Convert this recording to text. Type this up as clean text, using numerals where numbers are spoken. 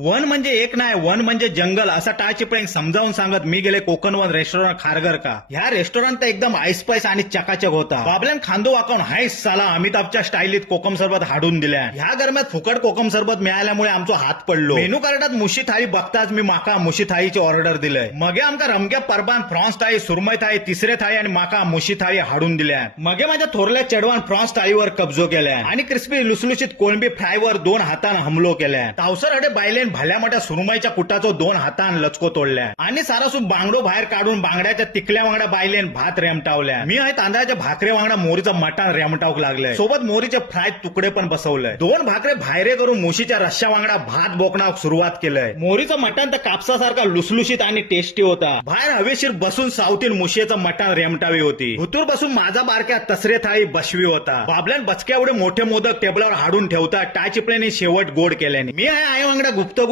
One म्हणजे एक नाही, वन म्हणजे जंगल असा टाळचिपळे समजावून सांगत मी गेले कोकण वन रेस्टॉरंट खारघर का. ह्या रेस्टॉरंट एकदम आईस्पाईस आणि चकाचक होता. बाबल्यान खांदो वाकावून हायस साला अमिताभच्या स्टाईलीत कोकम सरबत हाडून दिल्या. ह्या गरम्यात फुकट कोकम सरबत मिळाल्यामुळे आमचो हात पडलो. मेनू कार्डात मुशी थाळी बघताच मी माका मुशी थाळीची ऑर्डर दिलंय. मगे आमका रमक्या परबान फ्रॉन्स थाळी, सुरमई थाळी, तिसरे थाळी आणि माका मुशी थाळी हाडून दिल्या. मगे माझ्या थोरल्या चढवान फ्रॉन्स थाळीवर कब्जो केल्या आणि क्रिस्पी लुसलुशीत कोळंबी फ्रायवर 2 हातान हमलो केल्या. तावसर हडे बायलेन भल्या मोठ्या सुरमईच्या कुटाचो 2 हातान लचको तोडल्या आणि सारासू बांगडो बाहेर काढून बांगड्याच्या तिकल्या वांगडा बायलेन भात रेमटावल्या. मी आहे तांदळाच्या भाकरे वांगडा मोरीचं मटण रेमटावक लागलंय. सोबत मोरीचे फ्राय तुकडे पण बसवलंय. 2 भाकरे बाहेरे करून मुशीच्या रश्श्या वांगडा भात बोकणाक सुरुवात केलंय. मोरीचं मटण तर कापसासारखा लुसलुशीत आणि टेस्टी होता. बाहेर हवेशीर बसून सावतील मुशीचं मटण रेमटावी होती. भुतूर बसून माझा बारक्या तसरे थाळी बसवी होता. बाबल्यान बचक्या एवढे मोठे मोदक टेबलावर हाडून ठेवता टाळचिपळ्याने शेवट गोड केल्याने. मी आहे आई वांगडा गुप्त